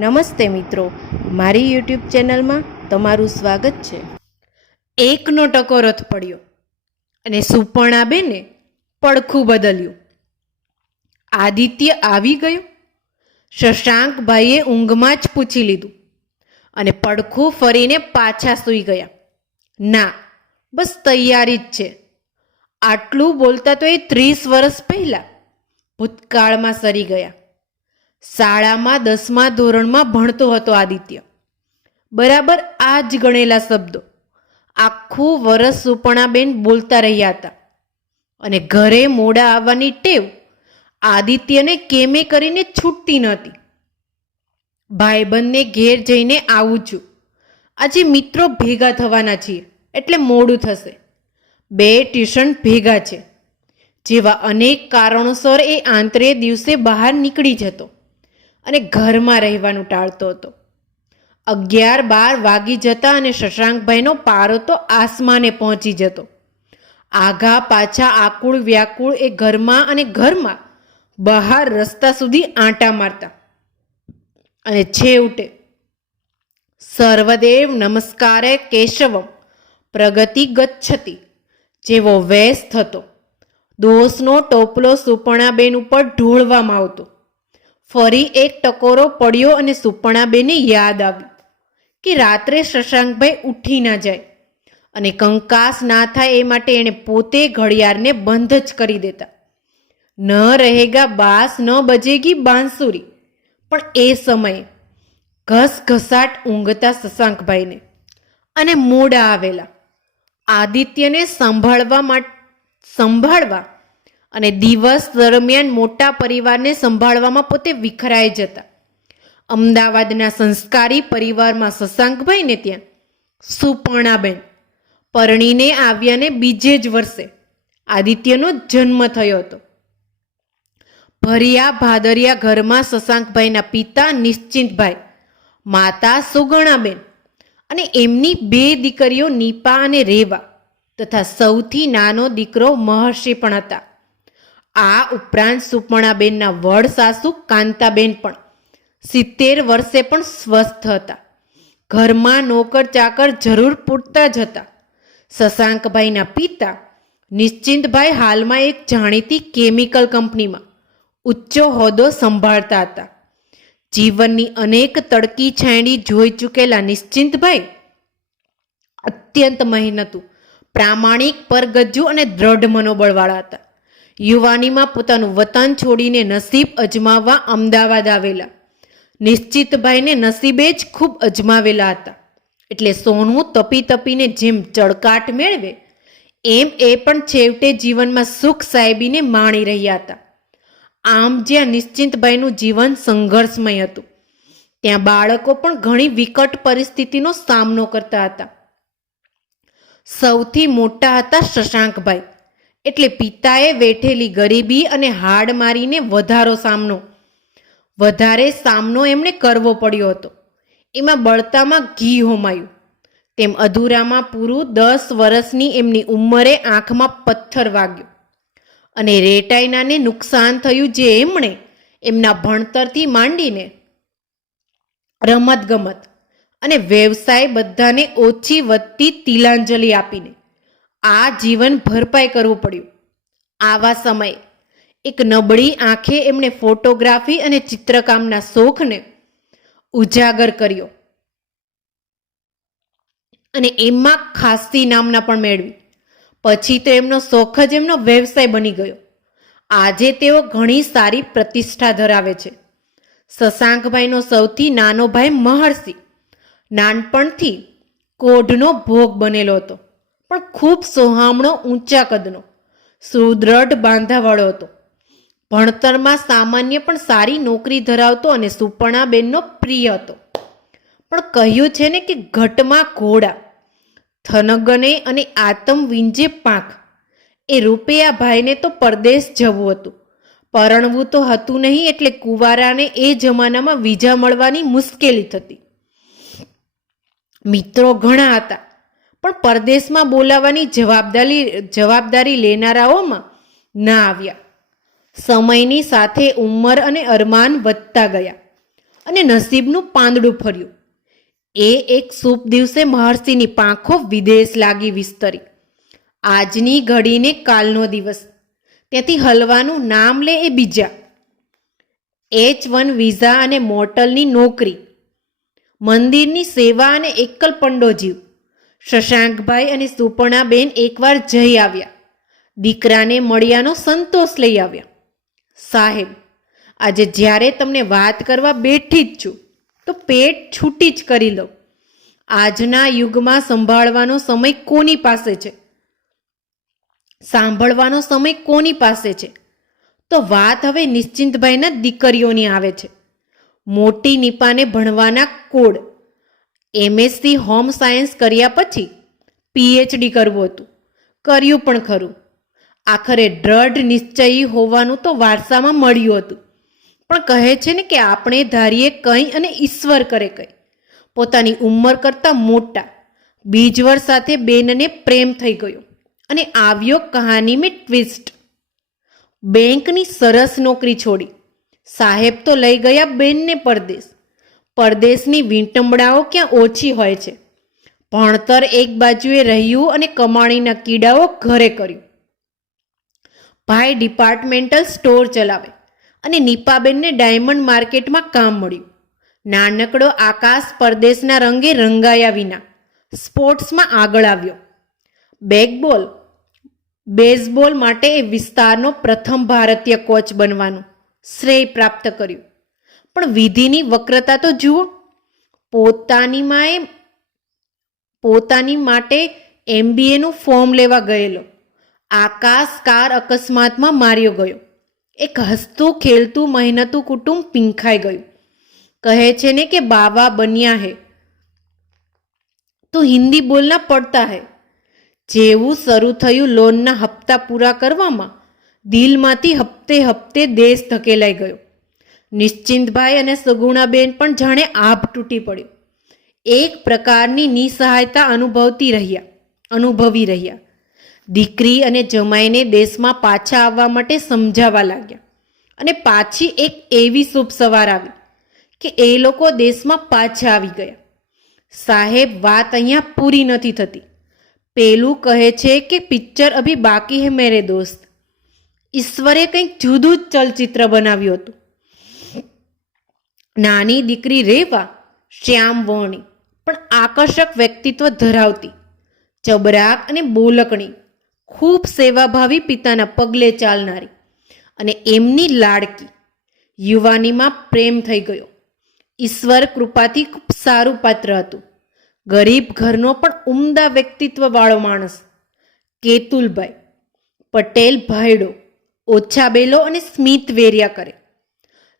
નમસ્તે મિત્રો, મારી યુટ્યુબ ચેનલમાં તમારું સ્વાગત છે. એકનો ટકો રથ પડ્યો અને સુપર્ણાબેને પડખું બદલ્યું. આદિત્ય આવી ગયો. શશાંકભાઈએ ઊંઘમાં જ પૂછી લીધું અને પડખું ફરીને પાછા સૂઈ ગયા. ના, બસ તૈયારી જ છે. આટલું બોલતા તો એ ત્રીસ વર્ષ પહેલાં ભૂતકાળમાં સરી ગયા. શાળામાં દસમા ધોરણમાં ભણતો હતો આદિત્ય. બરાબર આ જ ગણેલા શબ્દો આખું વરસ સુપર્ણાબેન બોલતા રહ્યા હતા. અને ઘરે મોડા આવવાની ટેવ આદિત્યને કેમે કરીને છૂટતી નહોતી. ભાઈબંધને ઘેર જઈને આવું છું. આજે મિત્રો ભેગા થવાના છીએ, એટલે મોડું થશે. બે ટ્યુશન ભેગા છે, જેવા અનેક કારણોસર એ આંતરે દિવસે બહાર નીકળી જતો. અને ઘરમાં રહેવાનું ટાળતો હતો. અગિયાર બાર વાગી જતા અને શશાંકભાઈનો પારો તો આસમાને પહોંચી જતો. આઘા પાછા આકુળ વ્યાકુળ એ ઘરમાં અને ઘરમાં બહાર રસ્તા સુધી આંટા મારતા. અને છેવટે, સર્વદેવ નમસ્કારે કેશવમ, પ્રગતિ ગચ્છતી જેવો વેશ થતો. દોષનો ટોપલો સુપર્ણાબેન ઉપર ઢોળવામાં આવતો. ફરી એક ટકોરો પડ્યો અને સુપર્ણાબેને યાદ આવ્યું કે રાત્રે શશાંકભાઈ ઉઠી ના જાય અને કંકાસ ના થાય એ માટે એણે પોતે ઘડિયાળને બંધ જ કરી દેતા. ન રહેગા બાસ, ન બજેગી બાંસુરી. પણ એ સમયે ઘસઘસાટ ઊંઘતા શશાંકભાઈને અને મોડા આવેલા. આદિત્યને સંભાળવા સંભાળવા અને દિવસ દરમિયાન મોટા પરિવારને સંભાળવામાં પોતે વિખરાઈ જતા. અમદાવાદના સંસ્કારી પરિવારમાં શશાંકભાઈને ત્યાં સુપર્ણાબેન. પરણીને આવ્યાને બીજે જ વર્ષે આદિત્યનો જન્મ થયો હતો. ભરિયા ભાદરિયા ઘરમાં શશાંકભાઈના પિતા નિશ્ચિંતભાઈ, માતા સુગણાબેન અને એમની બે દીકરીઓ નીપા અને રેવા તથા સૌથી નાનો દીકરો મહર્ષિ પણ હતા. આ ઉપરાંત સુપર્ણાબેનના વડ સાસુ કાંતાબેન પણ સિત્તેર વર્ષે પણ સ્વસ્થ હતા. ઘરમાં નોકર ચાકર જરૂર પૂરતા જ હતા. શશાંકભાઈના પિતા નિશ્ચિંતભાઈ હાલમાં એક જાણીતી કેમિકલ કંપનીમાં ઉચ્ચો હોદ્દો સંભાળતા હતા. જીવનની અનેક તડકી છાંયડી જોઈ ચૂકેલા નિશ્ચિંતભાઈ અત્યંત મહેનતુ, પ્રામાણિક, પરગજ્જુ અને દ્રઢ મનોબળવાળા હતા. યુવાનીમાં પોતાનું વતન છોડીને નસીબ અજમાવવા અમદાવાદ આવેલા. નિશ્ચિતભાઈને નસીબે જ ખૂબ અજમાવેલા હતા. એટલે સોનું તપી તપીને જેમ ચળકાટ મેળવે, એમ એ પણ છેવટે જીવનમાં સુખ સાહેબીને માણી રહ્યા હતા. આમ જ્યાં નિશ્ચિંતભાઈનું જીવન સંઘર્ષમય હતું, ત્યાં બાળકો પણ ઘણી વિકટ પરિસ્થિતિનો સામનો કરતા હતા. સૌથી મોટા હતા શશાંકભાઈ. એટલે પિતાએ વેઠેલી ગરીબી અને હાડ મારીને વધારો સામનો. વધારે સામનો એમણે કરવો પડ્યો હતો. એમાં બળતામાં ઘી હોમાયું. તેમ અધૂરામાં પૂરું દસ વર્ષની એમની ઉંમરે આંખમાં પથ્થર વાગ્યો. અને રેટાઈનાને નુકસાન થયું જે એમણે એમના ભણતરથી માંડીને રમતગમત અને વ્યવસાય બધાને ઓછી વધતી તિલાંજલિ આપીને આ જીવન ભરપાઈ કરવું પડ્યું. આવા સમયે એક નબળી આંખે એમણે ફોટોગ્રાફી અને ચિત્રકામના શોખને ઉજાગર કર્યો. અને એમાં ખાસી નામના પણ મેળવી. પછી તો એમનો શોખ જ એમનો વ્યવસાય બની ગયો. આજે તેઓ ઘણી સારી પ્રતિષ્ઠા ધરાવે છે. શશાંકભાઈનો સૌથી નાનો ભાઈ મહર્ષિ. નાનપણથી કોઢનો ભોગ બનેલો હતો. પણ ખૂબ સોહામણો ઊંચા કદનો. સુદૃઢ બાંધાવાળો હતો. ભણતરમાં સામાન્ય પણ સારી નોકરી ધરાવતો અને સુપર્ણાબેનનો પ્રિય હતો. પણ કહ્યું છે ને કે ઘટમાં ઘોડા, થનગને અને આતમ વિંજે પાંખ. એ રૂપિયા ભાઈને તો પરદેશ જવું હતું. પરણવું તો હતું નહીં એટલે કુંવારાને એ જમાનામાં વિજા મળવાની મુશ્કેલી થતી. મિત્રો ઘણા હતા. પણ પરદેશમાં બોલાવવાની જવાબદારી જવાબદારી લેનારાઓમાં ના આવ્યા. સમયની સાથે ઉંમર અને અરમાન વધતા ગયા અને નસીબનું પાંદડું ફર્યું. એ એક શુભ દિવસે મહર્ષિની પાંખો વિદેશ લાગી વિસ્તરી. આજની ઘડીને કાલનો દિવસ. ત્યાંથી હલવાનું નામ લે એ બીજા. એચ વન વિઝા અને મોટલની નોકરી. મંદિરની સેવા અને એકલ પંડો જીવ શશાંકભાઈ અને સુપર્ણાબેન એકવાર જઈ આવ્યા. દીકરાને મળ્યાનો સંતોષ લઈ આવ્યા. સાહેબ, આજે જ્યારે તમને વાત કરવા બેઠી જ છું, તો પેટ છૂટી જ કરી લો. આજના યુગમાં સંભાળવાનો સમય કોની પાસે છે? સાંભળવાનો સમય કોની પાસે છે? તો વાત હવે નિશ્ચિંતભાઈના દીકરીઓની આવે છે. મોટી નિપાને ભણવાના કોડ એમએસસી હોમ સાયન્સ કર્યા પછી પીએચડી કરવું હતું. કર્યું પણ ખરું. આખરે દ્રઢ નિશ્ચયી હોવાનું તો વારસામાં મળ્યું હતું. પણ કહે છે ને કે આપણે ધારીએ કંઈ અને ઈશ્વર કરે કંઈ. પોતાની ઉંમર કરતાં મોટા. બીજવર સાથે બેનને પ્રેમ થઈ ગયો અને આવ્યો કહાની મેં ટ્વિસ્ટ. બેંકની સરસ નોકરી છોડી. સાહેબ તો લઈ ગયા બેનને પરદેશ. પરદેશની વીંટમડાઓ ક્યાં ઓછી હોય છે? ભણતર એક બાજુએ રહ્યું અને કમાણીના કીડાઓ ઘરે કર્યું. ભાઈ ડિપાર્ટમેન્ટલ સ્ટોર ચલાવે અને નીપાબેનને ડાયમંડ માર્કેટમાં કામ મળ્યું. નાનકડો આકાશ પરદેશના રંગે રંગાયા વિના સ્પોર્ટ્સમાં આગળ આવ્યો. બેકબોલ બેઝબોલ માટે એ વિસ્તારનો પ્રથમ ભારતીય કોચ બનવાનું શ્રેય પ્રાપ્ત કર્યું. પણ વિધિની વક્રતા તો જુઓ. પોતાની માએ, પોતાની માટે એમબીએનું ફોર્મ લેવા ગયેલો. આકાશ કાર અકસ્માતમાં માર્યો ગયો. એક હસતું, ખેલતું, મહેનતું કુટુંબ પીંખાઈ ગયું. કહે છે ને કે બાવા બન્યા હે. તો હિન્દી બોલના પડતા હે. જેવું શરૂ થયું લોનના હપ્તા પૂરા કરવામાં, દિલમાંથી હપ્તે હપ્તે દેશ ધકેલાઈ ગયો. નિશ્ચિંતભાઈ અને સગુણાબેન પણ જાણે આભ તૂટી પડ્યો. એક પ્રકારની નિસહાયતા અનુભવતી રહ્યા, અનુભવી રહ્યા. દીકરી અને જમાઈને દેશમાં પાછા આવવા માટે સમજાવવા લાગ્યા અને પાછી એક એવી શુભ સવાર આવી કે એ લોકો દેશમાં પાછા આવી ગયા. સાહેબ, વાત અહીંયા પૂરી નથી થતી. પેલું કહે છે કે પિક્ચર અભી બાકી હે મેરે દોસ્ત. ઈશ્વરે કંઈક જુદું જ ચલચિત્ર બનાવ્યું હતું. નાની દીકરી રેવા શ્યામ વર્ણી પણ આકર્ષક વ્યક્તિત્વ ધરાવતી. ચબરાક અને બોલકણી ખૂબ સેવાભાવી પિતાના પગલે ચાલનારી અને એમની લાડકી યુવાનીમાં પ્રેમ થઈ ગયો. ઈશ્વર કૃપાથી ખૂબ સારું પાત્ર હતું. ગરીબ ઘરનો પણ ઉમદા વ્યક્તિત્વવાળો માણસ કેતુલભાઈ પટેલ ભાઈડો, ઓછા બેલો અને સ્મિત વેર્યા કરે.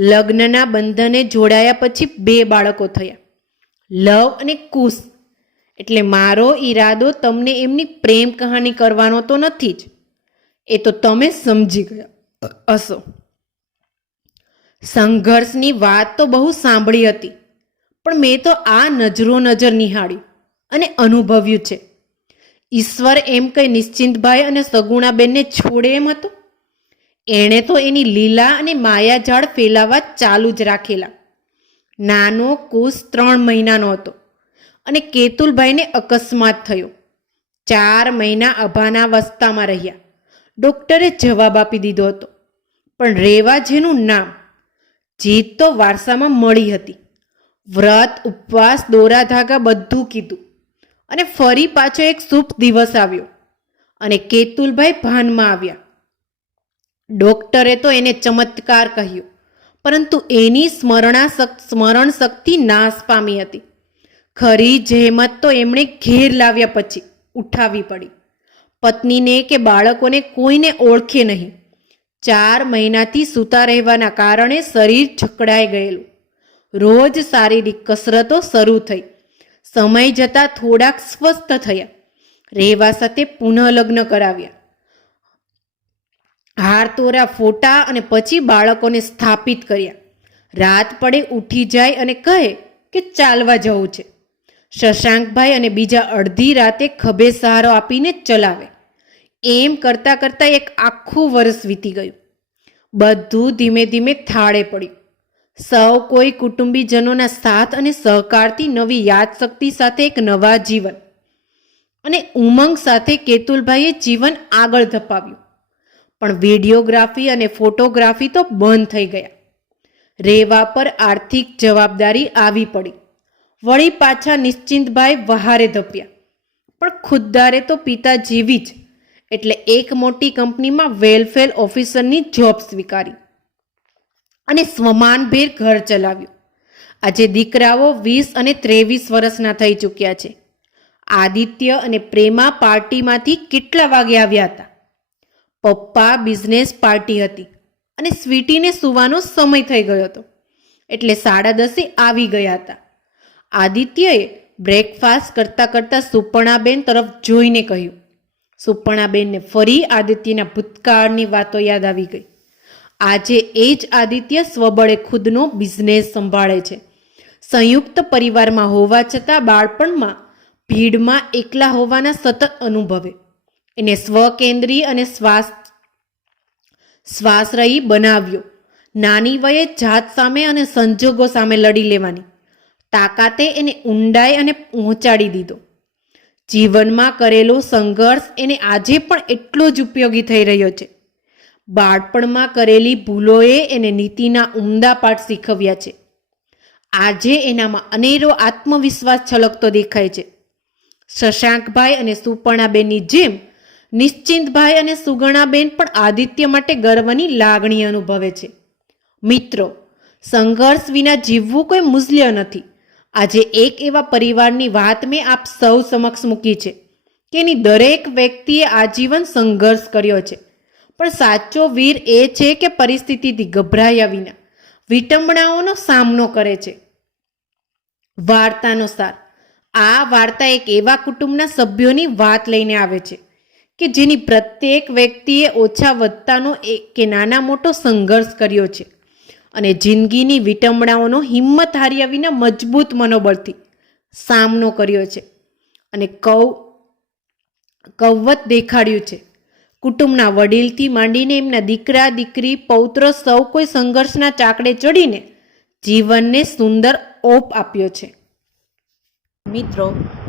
લગ્નના બંધને જોડાયા પછી બે બાળકો થયા. લવ અને કુશ. એટલે મારો ઈરાદો તમને એમની પ્રેમ કહાની કરવાનો તો નથી જ. એ તો તમે સમજી ગયા. હશો સંઘર્ષની વાત તો બહુ સાંભળી હતી, પણ મેં તો આ નજરો નજર નિહાળ્યું અને અનુભવ્યું છે. ઈશ્વર એમ કંઈ નિશ્ચિંતભાઈ અને સગુણાબેનને છોડે એમ હતો? એણે તો એની લીલા અને માયાજાળ ફેલાવા ચાલુ જ રાખેલા. નાનો કુશ ત્રણ મહિનાનો હતો અને કેતુલભાઈને અકસ્માત થયો. ચાર મહિના અભાનાવસ્થામાં રહ્યા. ડૉક્ટરે જવાબ આપી દીધો હતો. પણ રેવા જેનું નામ જીત તો વારસામાં મળી હતી. વ્રત, ઉપવાસ દોરા ધાગા બધું કીધું અને ફરી પાછો એક શુભ દિવસ આવ્યો અને કેતુલભાઈ ભાનમાં આવ્યા. ડોક્ટરે તો એને ચમત્કાર કહ્યો. પરંતુ એની સ્મરણા સ્મરણ શક્તિ નાશ પામી હતી. ખરી જહેમત તો એમણે ઘેર લાવ્યા પછી ઉઠાવી પડી. પત્નીને કે બાળકોને કોઈને ઓળખે નહીં. ચાર મહિનાથી સૂતા રહેવાના કારણે શરીર જકડાઈ ગયેલું. રોજ શારીરિક કસરતો શરૂ થઈ. સમય જતાં થોડાક સ્વસ્થ થયા. રહેવા સાથે પુનઃ લગ્ન કરાવ્યા. હાર તોરા ફોટા અને પછી બાળકોને સ્થાપિત કર્યા. રાત પડે ઉઠી જાય અને કહે કે ચાલવા જવું છે. શશાંકભાઈ અને બીજા અડધી રાતે ખભે સહારો આપીને ચલાવે. એમ કરતાં કરતાં એક આખું વર્ષ વીતી ગયું. બધું ધીમે ધીમે થાળે પડ્યું. સૌ કોઈ કુટુંબીજનોના સાથ અને સહકારથી નવી યાદશક્તિ સાથે એક નવા જીવન અને ઉમંગ સાથે કેતુલભાઈએ જીવન આગળ ધપાવ્યું. પણ વિડીયોગ્રાફી અને ફોટોગ્રાફી તો બંધ થઈ ગયા. રેવા પર આર્થિક જવાબદારી આવી પડી. વળી પાછા નિશ્ચિંતભાઈ વહારે ધપ્યા. પણ ખુદદારે તો પિતા જીવી જ, એટલે એક મોટી કંપનીમાં વેલફેર ઓફિસરની જોબ સ્વીકારી. અને સ્વમાનભેર ઘર ચલાવ્યું. આજે દીકરાઓ વીસ અને ત્રેવીસ વર્ષના થઈ ચૂક્યા છે. આદિત્ય અને પ્રેમા પાર્ટીમાંથી કેટલા વાગે આવ્યા હતા? પપ્પા બિઝનેસ પાર્ટી હતી અને સ્વીટીને સૂવાનો સમય થઈ ગયો હતો. એટલે સાડા દસે આવી ગયા હતા. આદિત્યએ બ્રેકફાસ્ટ કરતાં કરતાં સુપર્ણાબેન તરફ જોઈને કહ્યું, સુપર્ણાબેનને ફરી આદિત્યના ભૂતકાળની વાતો યાદ આવી ગઈ. આજે એ જ આદિત્ય સ્વબળે ખુદનો બિઝનેસ સંભાળે છે. સંયુક્ત પરિવારમાં હોવા છતાં બાળપણમાં ભીડમાં એકલા હોવાના સતત અનુભવે. એને સ્વકેન્દ્રી અને શ્વાસ શ્વાસરહી બનાવ્યો. નાની વયે જાત સામે અને સંજોગો સામે લડી લેવાની. તાકાતે એને ઊંડાઈ અને પહોંચાડી દીધો. જીવનમાં કરેલો સંઘર્ષ એને આજે પણ એટલો જ ઉપયોગી થઈ રહ્યો છે. બાળપણમાં કરેલી ભૂલોએ એને નીતિના ઉમદા પાઠ શીખવ્યા છે. આજે એનામાં અનેરો આત્મવિશ્વાસ છલકતો દેખાય છે. શશાંકભાઈ અને સુપર્ણાબેનની જેમ નિશ્ચિંતભાઈ અને સુગણાબેન પણ આદિત્ય માટે ગર્વની લાગણી અનુભવે છે. મિત્રો, સંઘર્ષ વિના જીવવું કોઈ મૂલ્ય નથી. આજે એક એવા પરિવારની વાત મેં આપ સૌ સમક્ષ મૂકી છે કે એની દરેક વ્યક્તિએ આજીવન સંઘર્ષ કર્યો છે. પણ સાચો વીર એ છે કે પરિસ્થિતિથી ગભરાયા વિના વિટંબણાઓનો સામનો કરે છે. વાર્તાનો સાર આ વાર્તા એક એવા કુટુંબના સભ્યોની વાત લઈને આવે છે. કે જેની પ્રત્યેક વ્યક્તિએ ઓછા વધતાનો એક કે નાના મોટો સંઘર્ષ કર્યો છે. અને જિંદગીની વિટંબણાઓનો હિંમત હાર્યા વિના મજબૂત મનોબળથી સામનો કર્યો છે. અને કૌ, કૌવત દેખાડ્યું છે. કુટુંબના વડીલથી માંડીને એમના દીકરા, દીકરી, પૌત્ર સૌ કોઈ સંઘર્ષના ચાકડે ચડીને જીવનને સુંદર ઓપ આપ્યો છે. મિત્રો